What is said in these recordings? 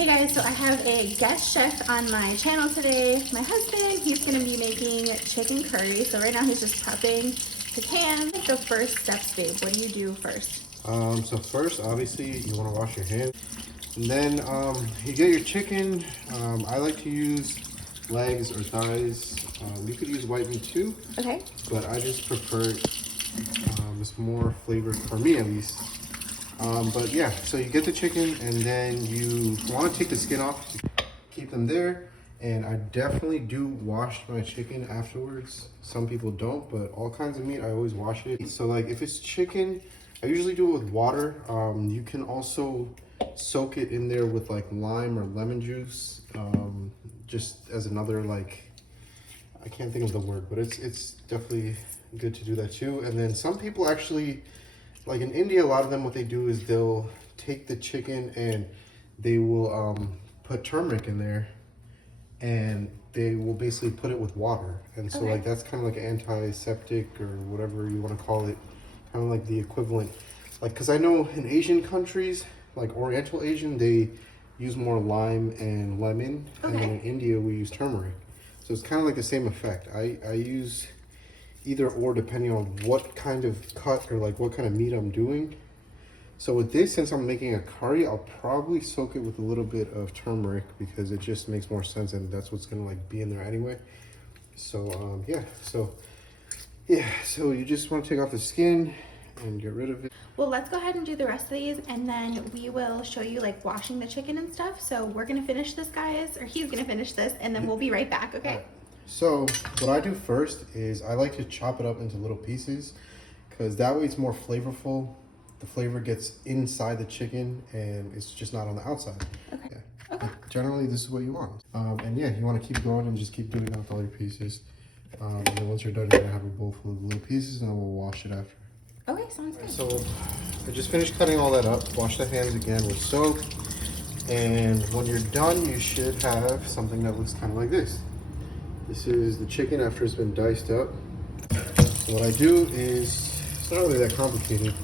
Hey guys, so I have a guest chef on my channel today. My husband, he's gonna be making chicken curry. So right now he's just prepping the can. The first steps, babe, what do you do first? So first, obviously, you want to wash your hands. And then you get your chicken. I like to use legs or thighs. You could use white meat too. Okay. But I just prefer it's more flavored for me at least. But yeah, so you get the chicken and then you want to take the skin off, keep them there. And I definitely do wash my chicken afterwards. Some people don't, but all kinds of meat, I always wash it. So like if it's chicken, I usually do it with water. You can also soak it in there with like lime or lemon juice, just as another like, I can't think of the word, but it's definitely good to do that too. And then some people actually, like in India, a lot of them, what they do is they'll take the chicken and they will put turmeric in there and they will basically put it with water. And so like that's kind of like antiseptic or whatever you want to call it, kind of like the equivalent. Like, because I know in Asian countries, like Oriental Asian, they use more lime and lemon. And then in India, we use turmeric. So it's kind of like the same effect. I use either or depending on what kind of cut or like what kind of meat I'm doing. So with this, since I'm making a curry, I'll probably soak it with a little bit of turmeric because it just makes more sense and that's what's gonna like be in there anyway. So so you just want to take off the skin and get rid of it. Well, let's go ahead and do the rest of these and then we will show you like washing the chicken and stuff. So we're gonna finish this, guys, or he's gonna finish this and then we'll be right back, okay? Right. So what I do first is I like to chop it up into little pieces because that way it's more flavorful. The flavor gets inside the chicken and it's just not on the outside. Okay. Yeah. Okay. Generally, this is what you want. And yeah, you want to keep going and just keep doing that with all your pieces. And then once you're done, you're gonna have a bowl full of little pieces and then we'll wash it after. Okay, sounds good. So I just finished cutting all that up. Wash the hands again with soap. And when you're done, you should have something that looks kind of like this. This is the chicken after it's been diced up. So what I do is, it's not really that complicated.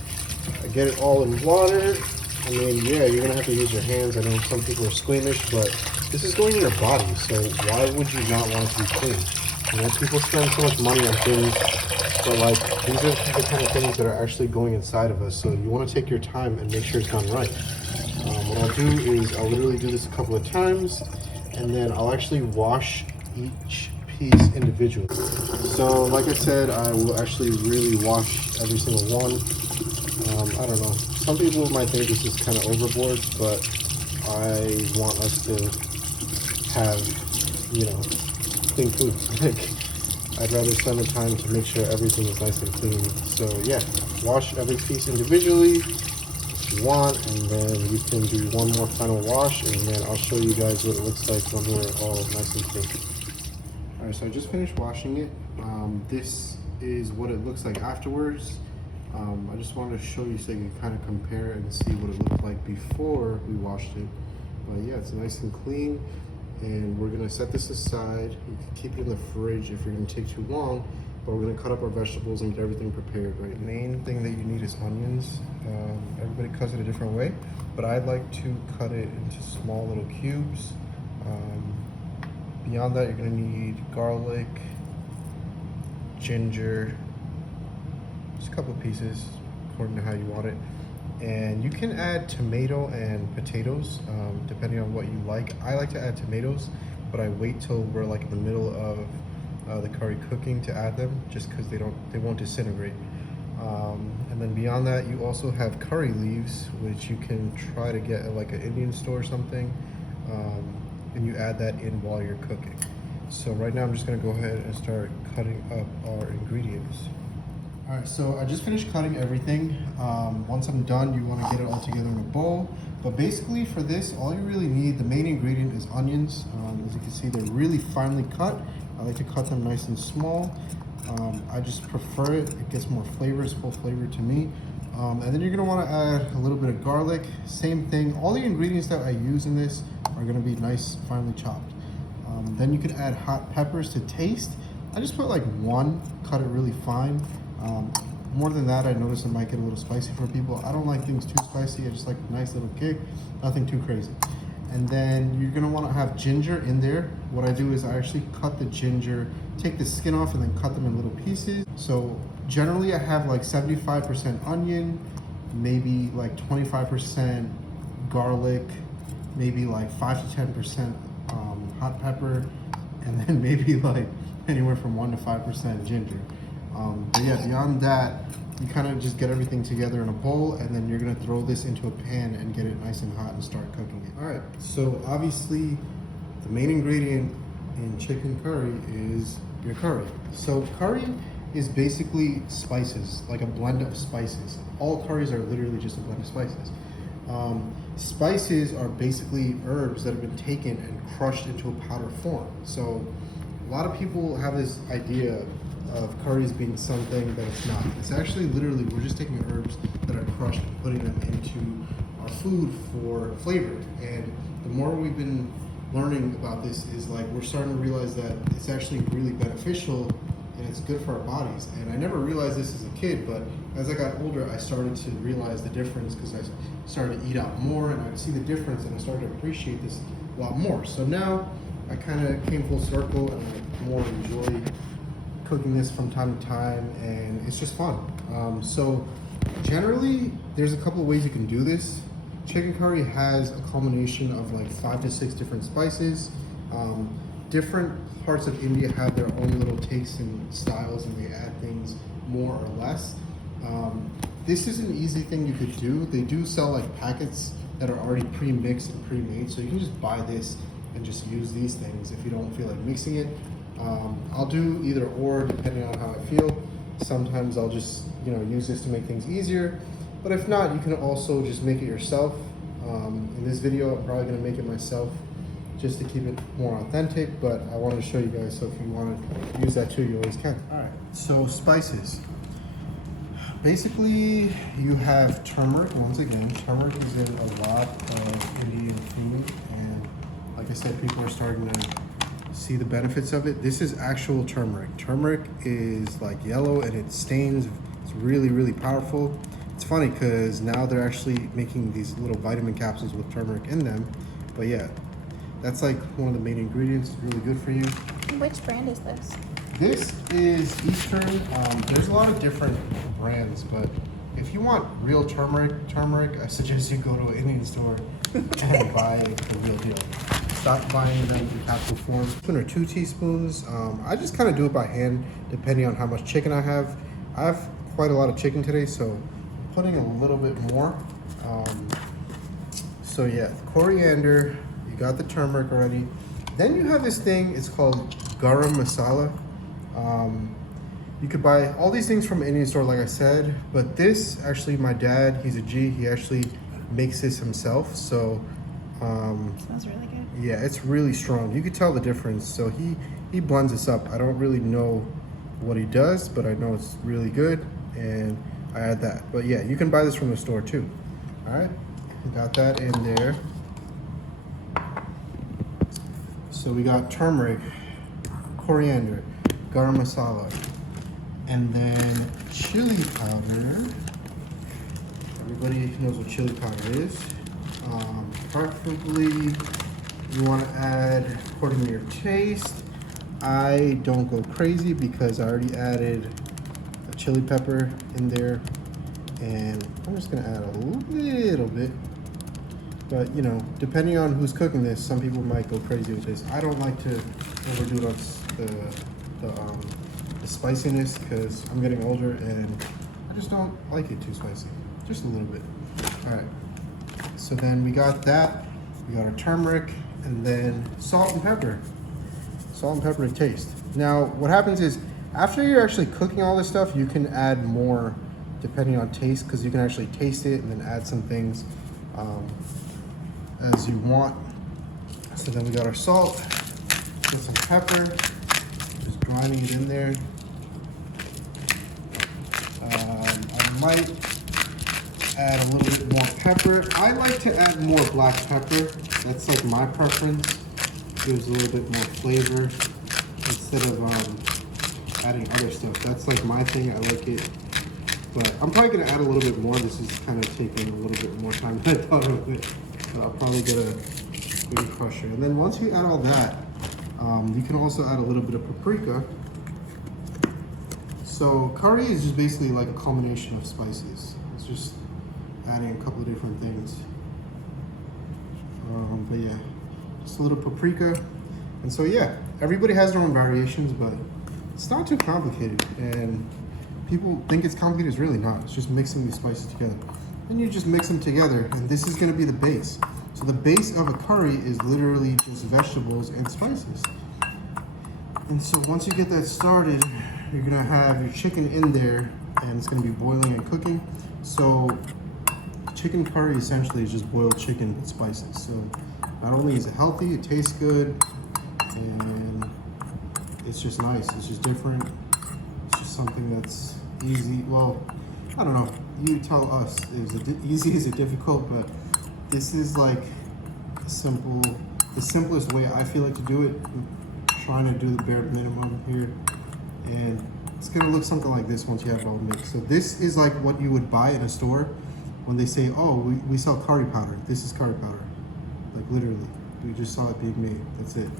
I get it all in water. I mean, yeah, you're gonna have to use your hands. I know some people are squeamish, but this is going in your body, so why would you not want it to be clean? You know, people spend so much money on things, but like, these are the kind of things that are actually going inside of us, so you wanna take your time and make sure it's done right. What I'll do is, I'll literally do this a couple of times, and then I'll actually wash each piece individually. So like I said, I will actually really wash every single one. I don't know, some people might think this is kind of overboard, but I want us to have, you know, clean food. Like, I'd rather spend the time to make sure everything is nice and clean. So yeah, wash every piece individually if you want, and then you can do one more final wash, and then I'll show you guys what it looks like when we're all nice and clean. All right, so I just finished washing it. This is what it looks like afterwards. I just wanted to show you so you can kind of compare and see what it looked like before we washed it. But yeah, it's nice and clean. And we're gonna set this aside. You can keep it in the fridge if you're gonna take too long, but we're gonna cut up our vegetables and get everything prepared, right? The main thing that you need is onions. Everybody cuts it a different way, but I like to cut it into small little cubes. Beyond that, you're gonna need garlic, ginger, just a couple of pieces according to how you want it. And you can add tomato and potatoes depending on what you like. I like to add tomatoes, but I wait till we're like in the middle of the curry cooking to add them, just because they won't disintegrate. And then beyond that, you also have curry leaves, which you can try to get at like an Indian store or something, and you add that in while you're cooking. So right now I'm just gonna go ahead and start cutting up our ingredients. All right, so I just finished cutting everything. Once I'm done, you want to get it all together in a bowl. But basically for this, all you really need, the main ingredient is onions. As you can see, they're really finely cut. I like to cut them nice and small. I just prefer it. It gets more flavor, it's full flavor to me. And then you're gonna want to add a little bit of garlic. Same thing, all the ingredients that I use in this are gonna be nice, finely chopped. Then you can add hot peppers to taste. I just put like one, cut it really fine. More than that, I notice it might get a little spicy for people. I don't like things too spicy. I just like a nice little kick, nothing too crazy. And then you're gonna wanna have ginger in there. What I do is I actually cut the ginger, take the skin off and then cut them in little pieces. So generally I have like 75% onion, maybe like 25% garlic, maybe like 5 to 10% hot pepper, and then maybe like anywhere from 1 to 5% ginger. But yeah, beyond that, you kind of just get everything together in a bowl, and then you're gonna throw this into a pan and get it nice and hot and start cooking it. All right, so obviously the main ingredient in chicken curry is your curry. So curry is basically spices, like a blend of spices. All curries are literally just a blend of spices. Spices are basically herbs that have been taken and crushed into a powder form. So a lot of people have this idea of curries being something that it's not. It's actually literally, we're just taking herbs that are crushed and putting them into our food for flavor. And the more we've been learning about this is like, we're starting to realize that it's actually really beneficial and it's good for our bodies. And I never realized this as a kid, but as I got older, I started to realize the difference because I started to eat out more and I'd see the difference and I started to appreciate this a lot more. So now I kind of came full circle and I more enjoy cooking this from time to time, and it's just fun. So generally, there's a couple of ways you can do this. Chicken curry has a combination of like 5 to 6 different spices. Different parts of India have their own little takes and styles, and they add things more or less. This is an easy thing you could do. They do sell like packets that are already pre-mixed and pre-made, so you can just buy this and just use these things if you don't feel like mixing it. I'll do either or depending on how I feel. Sometimes I'll just use this to make things easier, but if not, you can also just make it yourself. In this video I'm probably going to make it myself just to keep it more authentic, but I wanted to show you guys, so if you want to use that too, you always can. Alright, so spices. Basically you have turmeric. Once again, turmeric is in a lot of Indian food, and like I said, people are starting to see the benefits of it. This is actual turmeric. Turmeric is like yellow and it stains. It's really, really powerful. It's funny because now they're actually making these little vitamin capsules with turmeric in them. But yeah, that's like one of the main ingredients. It's really good for you. Which brand is this? This is Eastern. There's a lot of different brands, but if you want real turmeric, I suggest you go to an Indian store and buy the real deal. Stop buying them in capsule form. 1 or 2 teaspoons. I just kind of do it by hand depending on how much chicken I have. I have quite a lot of chicken today, so I'm putting a little bit more. So yeah, coriander, you got the turmeric already. Then you have this thing, it's called garam masala. You could buy all these things from an Indian store, like I said, but this actually, my dad, he's a G, he actually makes this himself. So Smells really good. yeah, it's really strong. You could tell the difference. So he blends this up. I don't really know what he does, but I know it's really good, and I add that. But yeah, you can buy this from the store too. All right, got that in there. So we got turmeric, coriander, garam masala, and then chili powder. Everybody knows what chili powder is. Preferably you want to add according to your taste. I don't go crazy because I already added a chili pepper in there, and I'm just gonna add a little bit. But depending on who's cooking this, some people might go crazy with this. I don't like to overdo it on the spiciness because I'm getting older and I just don't like it too spicy. Just a little bit. All right. So then we got that. We got our turmeric, and then salt and pepper. Salt and pepper to taste. Now, what happens is after you're actually cooking all this stuff, you can add more depending on taste, because you can actually taste it and then add some things as you want. So then we got our salt, put some pepper, just grinding it in there. I might add a little bit more pepper. I like to add more black pepper. That's like my preference. Gives a little bit more flavor instead of adding other stuff. That's like my thing. I like it. But I'm probably gonna add a little bit more. This is kind of taking a little bit more time than I thought it would. but I'll probably get a bigger crusher. And then once you add all that, you can also add a little bit of paprika. So curry is just basically like a combination of spices. It's just adding a couple of different things. But yeah, just a little paprika. And so yeah, everybody has their own variations, but it's not too complicated. And people think it's complicated, it's really not. It's just mixing these spices together. And you just mix them together, and this is gonna be the base. So the base of a curry is literally just vegetables and spices. And so once you get that started, you're gonna have your chicken in there, and it's gonna be boiling and cooking. So chicken curry essentially is just boiled chicken with spices. So not only is it healthy, it tastes good, and it's just nice. It's just different. It's just something that's easy. Well, I don't know. You tell us, is it easy, is it difficult? But this is like the simplest way I feel like to do it. I'm trying to do the bare minimum here. And it's gonna look something like this once you have it all mixed. So this is like what you would buy in a store when they say, oh, we sell curry powder. This is curry powder. Like literally, we just saw it being made, that's it.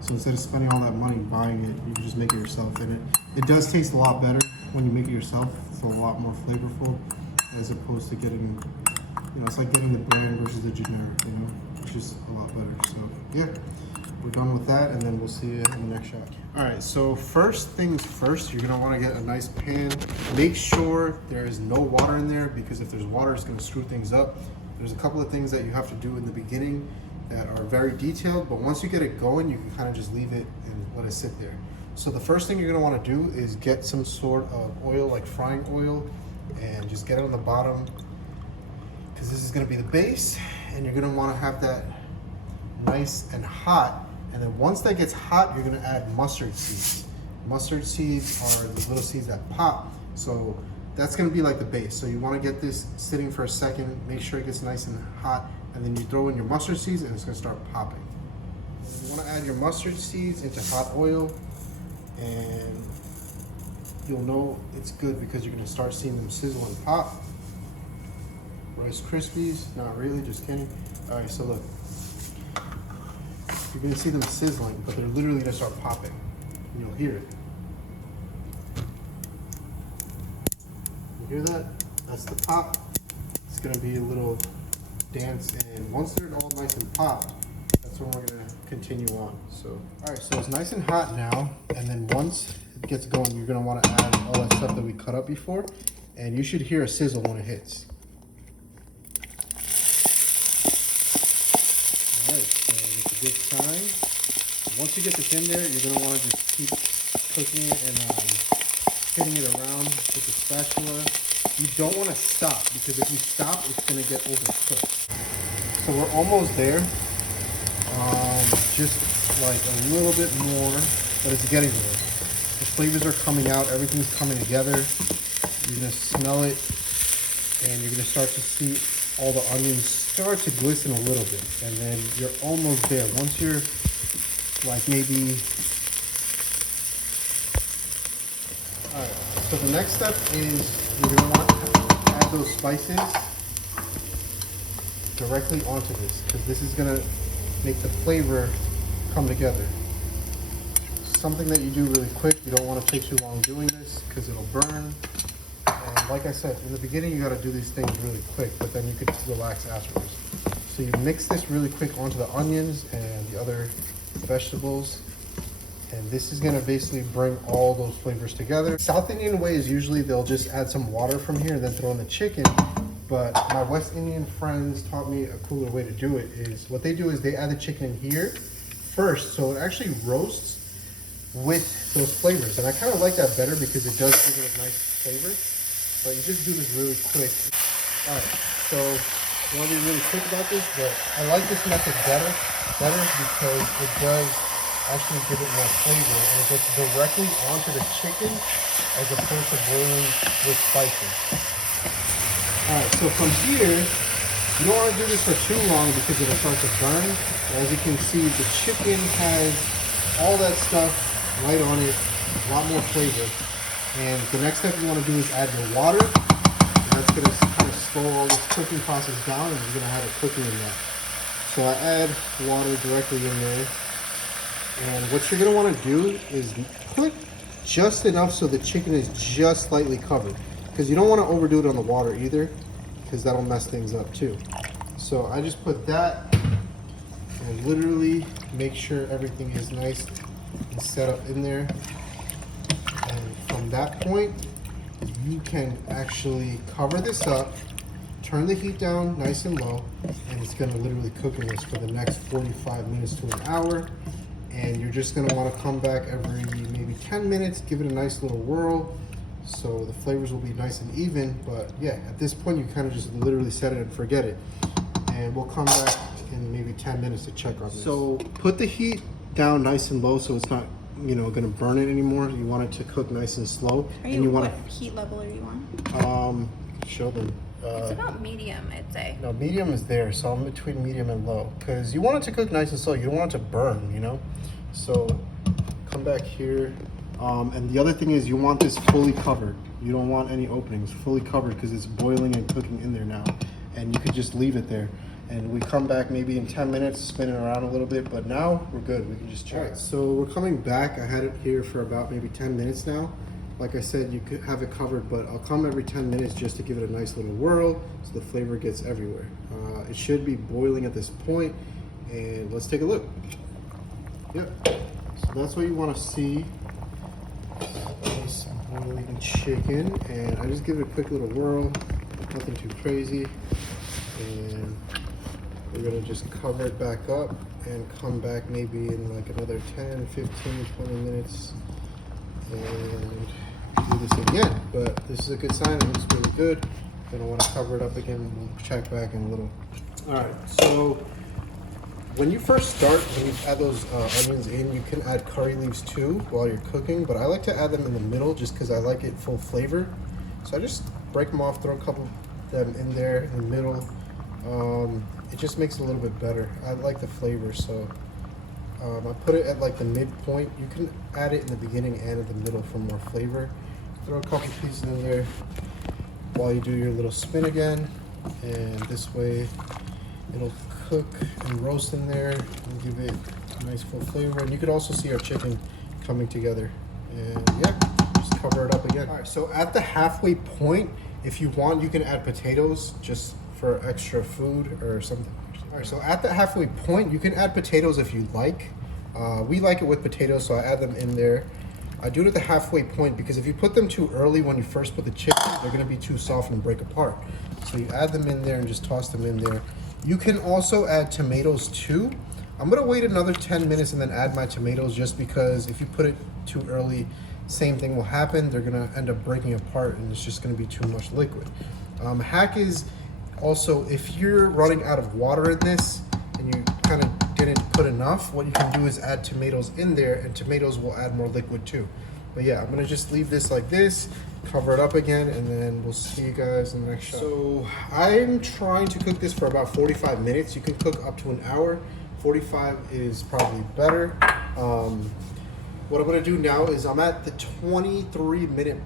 So instead of spending all that money buying it, you can just make it yourself. And it does taste a lot better when you make it yourself. It's a lot more flavorful as opposed to getting, it's like getting the brand versus the generic, It's just a lot better. So yeah, we're done with that, and then we'll see you in the next shot. All right, so first things first, you're gonna wanna get a nice pan. Make sure there is no water in there, because if there's water, it's gonna screw things up. There's a couple of things that you have to do in the beginning that are very detailed, but once you get it going, you can kind of just leave it and let it sit there. So the first thing you're gonna wanna do is get some sort of oil, like frying oil, and just get it on the bottom, because this is gonna be the base, and you're gonna wanna have that nice and hot. And then once that gets hot, you're gonna add mustard seeds. Mustard seeds are the little seeds that pop. So that's gonna be like the base. So you wanna get this sitting for a second, make sure it gets nice and hot, and then you throw in your mustard seeds and it's gonna start popping. You wanna add your mustard seeds into hot oil, and you'll know it's good because you're gonna start seeing them sizzle and pop. Rice Krispies, not really, just kidding. All right, so look. You're gonna see them sizzling, but they're literally gonna start popping. And you'll hear it. You hear that? That's the pop. It's gonna be a little dance, and once they're all nice and popped, that's when we're gonna continue on. So, all right, so it's nice and hot now, and then once it gets going, you're gonna wanna add all that stuff that we cut up before, and you should hear a sizzle when it hits. All right, so it's a good sign. Once you get this in there, you're gonna wanna just keep cooking it and hitting it around with the spatula. You don't wanna stop, because if you stop, it's gonna get overcooked. So we're almost there. Just like a little bit more, but it's getting there. The flavors are coming out, everything's coming together. You're gonna smell it, and you're gonna start to see all the onions start to glisten a little bit, and then you're almost there. Once you're like maybe, all right, so the next step is you're gonna want to add those spices directly onto this, because this is gonna make the flavor come together. Something that you do really quick. You don't want to take too long doing this because it'll burn. And like I said, in the beginning, you got to do these things really quick, but then you can relax afterwards. So you mix this really quick onto the onions and the other vegetables. And this is going to basically bring all those flavors together. South Indian way is usually they'll just add some water from here and then throw in the chicken. But my West Indian friends taught me a cooler way to do it. Is what they do is they add the chicken in here first, so it actually roasts with those flavors. And I kind of like that better because it does give it a nice flavor. But you just do this really quick. All right, so you want to be really quick about this, but I like this method better because it does actually give it more flavor, and it gets directly onto the chicken as opposed to boiling with spices. All right, so from here, you don't want to do this for too long because it'll start to burn. As you can see, the chicken has all that stuff right on it, a lot more flavor. And the next step you want to do is add your water. And that's going to kind of slow all this cooking process down, and you're going to have it cooking in that. So I add water directly in there. And what you're gonna wanna do is put just enough so the chicken is just slightly covered. Because you don't wanna overdo it on the water either, because that'll mess things up too. So I just put that and literally make sure everything is nice and set up in there. And from that point, you can actually cover this up, turn the heat down nice and low, and it's gonna literally cook in this for the next 45 minutes to an hour. And you're just gonna wanna come back every maybe 10 minutes, give it a nice little whirl, so the flavors will be nice and even. But yeah, at this point, you kind of just literally set it and forget it. And we'll come back in maybe 10 minutes to check on this. So put the heat down nice and low so it's not, you know, gonna burn it anymore. You want it to cook nice and slow. What heat level are you on? Show them. It's about medium, I'd say. No, medium is there, so I'm between medium and low. Because you want it to cook nice and slow. You don't want it to burn, you know? So come back here. And the other thing is you want this fully covered. You don't want any openings, fully covered, because it's boiling and cooking in there now. And you could just leave it there. And we come back maybe in 10 minutes, spin it around a little bit, but now we're good. We can just check. All right, so we're coming back. I had it here for about maybe 10 minutes now. Like I said, you could have it covered, but I'll come every 10 minutes just to give it a nice little whirl so the flavor gets everywhere. It should be boiling at this point, and let's take a look. Yep, so that's what you want to see. Nice boiling chicken, and I just give it a quick little whirl, nothing too crazy. And we're gonna just cover it back up and come back maybe in like another 10, 15, 20 minutes and do this again. But this is a good sign, it looks really good. Then I want to cover it up again, we'll check back in a little. All right, so when you first start, when you add those onions in, you can add curry leaves too while you're cooking, but I like to add them in the middle just because I like it full flavor. So I just break them off, throw a couple of them in there in the middle. It just makes it a little bit better. I like the flavor, so I put it at like the midpoint. You can add it in the beginning and in the middle for more flavor. Throw a couple pieces in there while you do your little spin again, and this way it'll cook and roast in there and give it a nice full flavor. And you could also see our chicken coming together. And yeah, just cover it up again. All right, so at the halfway point, if you want, you can add potatoes just for extra food or something. All right, so at the halfway point, you can add potatoes if you like. We like it with potatoes, so I add them in there. I do it at the halfway point because if you put them too early when you first put the chicken, they're gonna be too soft and break apart. So you add them in there and just toss them in there. You can also add tomatoes too. I'm gonna wait another 10 minutes and then add my tomatoes, just because if you put it too early, same thing will happen. They're gonna end up breaking apart and it's just gonna be too much liquid. Hack is also, if you're running out of water in this and you kind of didn't put enough, what you can do is add tomatoes in there, and tomatoes will add more liquid too. But yeah, I'm gonna just leave this like this, cover it up again, and then we'll see you guys in the next shot. So I'm trying to cook this for about 45 minutes. You can cook up to an hour. 45 is probably better. What I'm gonna do now is I'm at the 23-minute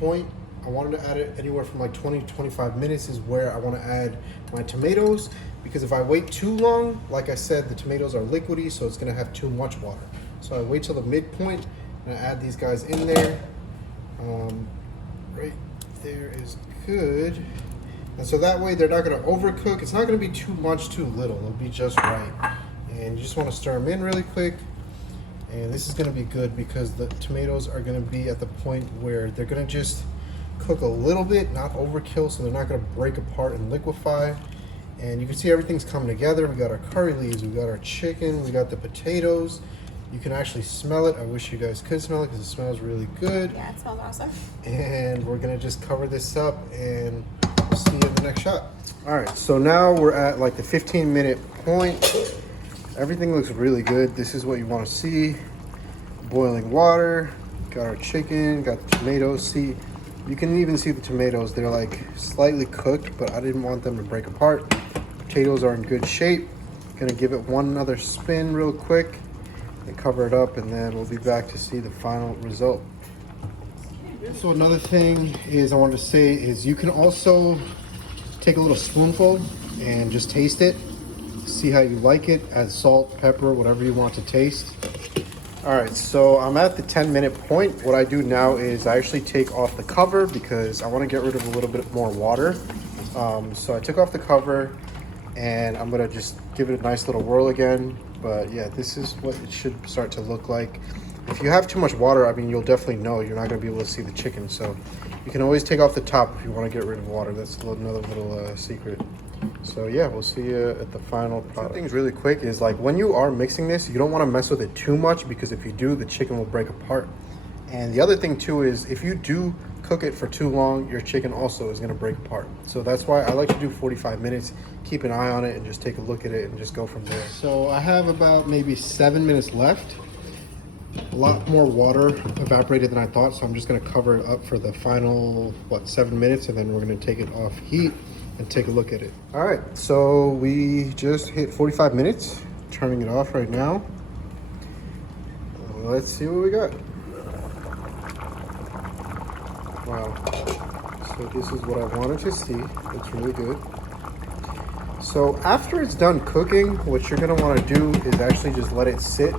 point. I wanted to add it anywhere from like 20 to 25 minutes is where I want to add my tomatoes, because if I wait too long, like I said, the tomatoes are liquidy, so it's going to have too much water. So I wait till the midpoint and I add these guys in there. Right there is good. And so that way they're not going to overcook. It's not going to be too much, too little. It'll be just right. And you just want to stir them in really quick. And this is going to be good because the tomatoes are going to be at the point where they're going to just cook a little bit, not overkill, so they're not going to break apart and liquefy. And you can see everything's coming together. We got our curry leaves, we got our chicken, we got the potatoes. You can actually smell it. I wish you guys could smell it because it smells really good. Yeah, it smells awesome. And we're gonna just cover this up and we'll see you in the next shot. All right, so now we're at like the 15-minute point. Everything looks really good. This is what you want to see. Boiling water, got our chicken, got the tomatoes. See, you can even see the tomatoes. They're like slightly cooked, but I didn't want them to break apart. Potatoes are in good shape. Gonna give it one other spin real quick and cover it up, and then we'll be back to see the final result. So another thing is I wanted to say is you can also take a little spoonful and just taste it. see how you like it. Add salt, pepper, whatever you want to taste. All right, so I'm at the 10-minute point. What I do now is I actually take off the cover because I want to get rid of a little bit more water. So I took off the cover and I'm gonna just give it a nice little whirl again. But yeah, this is what it should start to look like. If you have too much water, I mean, you'll definitely know you're not gonna be able to see the chicken. So you can always take off the top if you want to get rid of water. That's another little secret. So yeah, we'll see you at the final product. Two things really quick is like when you are mixing this, you don't want to mess with it too much because if you do, the chicken will break apart. And the other thing too is if you do cook it for too long, your chicken also is going to break apart. So that's why I like to do 45 minutes, keep an eye on it and just take a look at it and just go from there. So I have about maybe 7 minutes left. A lot more water evaporated than I thought, so I'm just going to cover it up for the final 7 minutes, and then we're going to take it off heat and take a look at it. All right, so we just hit 45 minutes, turning it off right now. Let's see what we got. Wow, so this is what I wanted to see. It's really good. So after it's done cooking, what you're going to want to do is actually just let it sit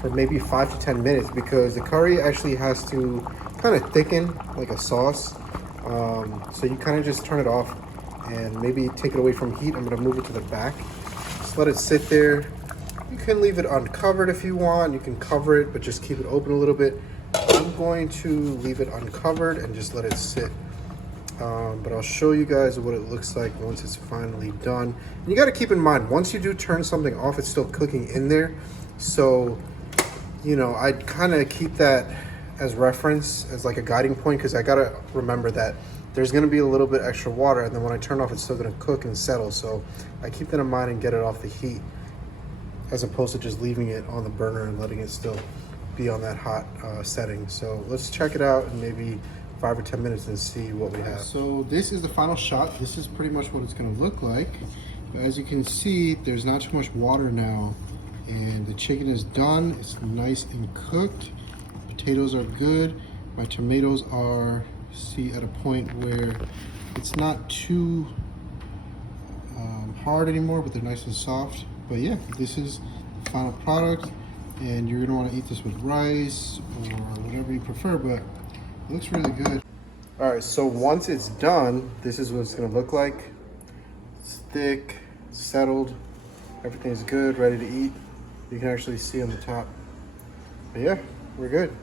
for maybe 5 to 10 minutes because the curry actually has to kind of thicken like a sauce. So you kind of just turn it off and maybe take it away from heat. I'm going to move it to the back. Just let it sit there. You can leave it uncovered if you want. You can cover it, but just keep it open a little bit. I'm going to leave it uncovered and just let it sit. But I'll show you guys what it looks like once it's finally done. And you got to keep in mind, once you do turn something off, it's still cooking in there. So, you know, I'd kind of keep that as reference, as like a guiding point, because I got to remember that there's going to be a little bit extra water, and then when I turn off, it's still going to cook and settle. So I keep that in mind and get it off the heat, as opposed to just leaving it on the burner and letting it still be on that hot setting. So let's check it out in maybe 5 or 10 minutes and see what we have. So this is the final shot. This is pretty much what it's going to look like. But as you can see, there's not too much water now, and the chicken is done. It's nice and cooked. Potatoes are good. My tomatoes are, at a point where it's not too hard anymore, but they're nice and soft. But yeah, this is the final product, and you're gonna want to eat this with rice or whatever you prefer, but it looks really good. All right, so once it's done, this is what it's gonna look like. It's thick, settled, everything's good, ready to eat. You can actually see on the top. But yeah, we're good.